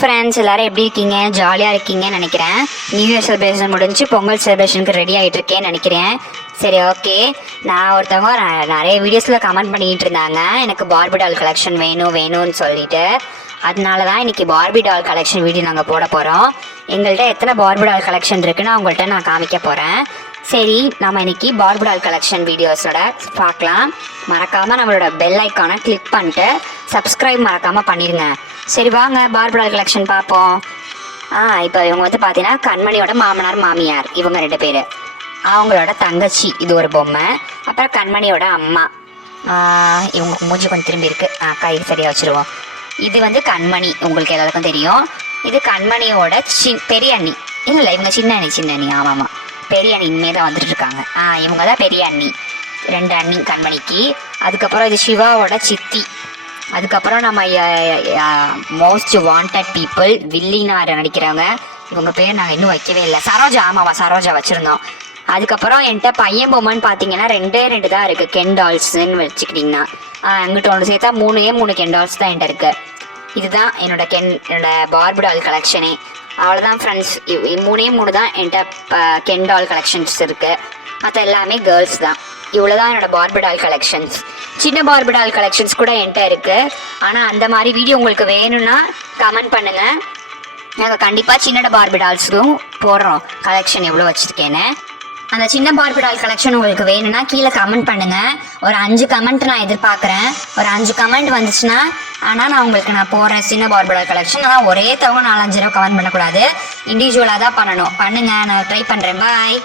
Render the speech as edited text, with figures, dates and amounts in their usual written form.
Friends, எல்லாரும் எப்படி இருக்கீங்க? ஜாலியாக இருக்கீங்கன்னு நினைக்கிறேன். நியூ இயர் செலிப்ரேஷன் முடிஞ்சு பொங்கல் செலிப்ரேஷனுக்கு ரெடி ஆகிட்டு இருக்கேன்னு நினைக்கிறேன். சரி, ஓகே. நான் ஒருத்தவங்க நிறைய வீடியோஸில் கமெண்ட் பண்ணிகிட்டு இருந்தாங்க, எனக்கு பார்பி டால் கலெக்ஷன் வேணும்னு சொல்லிட்டு. அதனால தான் இன்றைக்கி பார்பி டால் கலெக்ஷன் வீடியோ நாங்கள் போட போகிறோம். எங்கள்கிட்ட எத்தனை பார்பி டால் கலெக்ஷன் இருக்குன்னு அவங்கள்ட்ட நான் காமிக்க போகிறேன். சரி, நம்ம இன்னைக்கு பார்பி டால் கலெக்ஷன் வீடியோஸோட பார்க்கலாம். மறக்காமல் நம்மளோட பெல் ஐக்கானை கிளிக் பண்ணிட்டு சப்ஸ்கிரைப் மறக்காமல் பண்ணிடுங்க. சரி, வாங்க பார்பி டால் கலெக்ஷன் பார்ப்போம். இப்போ இவங்க வந்து பார்த்தீங்கன்னா கண்மணியோட மாமனார் மாமியார், இவங்க 2 பேர். அவங்களோட தங்கச்சி இது ஒரு பொம்மை. அப்புறம் கண்மணியோட அம்மா, இவங்க மூஞ்சி கொஞ்சம் திரும்பி இருக்கு, கை சரியாக வச்சுருவோம். இது வந்து கண்மணி, உங்களுக்கு எல்லாருக்கும் தெரியும். இது கண்மணியோட பெரிய அண்ணி. இல்லை, இவங்க சின்ன அண்ணி. ஆமாம், பெரிய அண்ணி இனிமே தான் வந்துட்டு இருக்காங்க. இவங்க தான் பெரிய அண்ணி. 2 அண்ணி கண்மணிக்கு. அதுக்கப்புறம் இது சிவாவோட சித்தி. அதுக்கப்புறம் நம்ம மோஸ்ட் வாண்டட் பீப்புள், வில்லினார் நடிக்கிறவங்க. இவங்க பேர் நாங்கள் இன்னும் வைக்கவே இல்லை. சரோஜா. ஆமாவா, சரோஜா வச்சுருந்தோம். அதுக்கப்புறம் என்கிட்ட பையன் பொம்மைன்னு பார்த்தீங்கன்னா 2 தான் இருக்குது. கென் டால்ஸ்ன்னு வச்சுக்கிட்டிங்கன்னா அங்கிட்ட ஒன்று சேர்த்தா 3 கென் டால்ஸ் தான் என்கிட்ட இருக்குது. இதுதான் என்னோட பார்பி டால் கலெக்ஷனே. அவ்வளோதான் ஃப்ரெண்ட்ஸ். 3 தான் என்கிட்ட கென் டால் கலெக்ஷன்ஸ் இருக்குது. மற்ற எல்லாமே கேர்ள்ஸ் தான். இவ்வளோதான் என்னோட பார்பி டால் கலெக்ஷன்ஸ். சின்ன பார்பி டால் கலெக்ஷன்ஸ் கூட என்கிட்ட இருக்குது. ஆனால் அந்த மாதிரி வீடியோ உங்களுக்கு வேணும்னா கமெண்ட் பண்ணுங்கள். நாங்கள் கண்டிப்பாக சின்னட பார்பி டால்ஸும் போடுறோம் கலெக்ஷன் எவ்வளோ வச்சுருக்கேன்னு. அந்த சின்ன பார்பி டால் கலெக்ஷன் உங்களுக்கு வேணும்னா கீழே கமெண்ட் பண்ணுங்கள். ஒரு 5 கமெண்ட் நான் எதிர்பார்க்குறேன். ஒரு 5 கமெண்ட் வந்துச்சுன்னா ஆனால் நான் உங்களுக்கு போடுறேன் சின்ன பார்பி டால் கலெக்ஷன். ஆனால் ஒரே தவங்க 4-5 கமெண்ட் பண்ணக்கூடாது, இண்டிவிஜுவலாக தான் பண்ணணும். பண்ணுங்கள், நான் ட்ரை பண்ணுறேன். பாய்.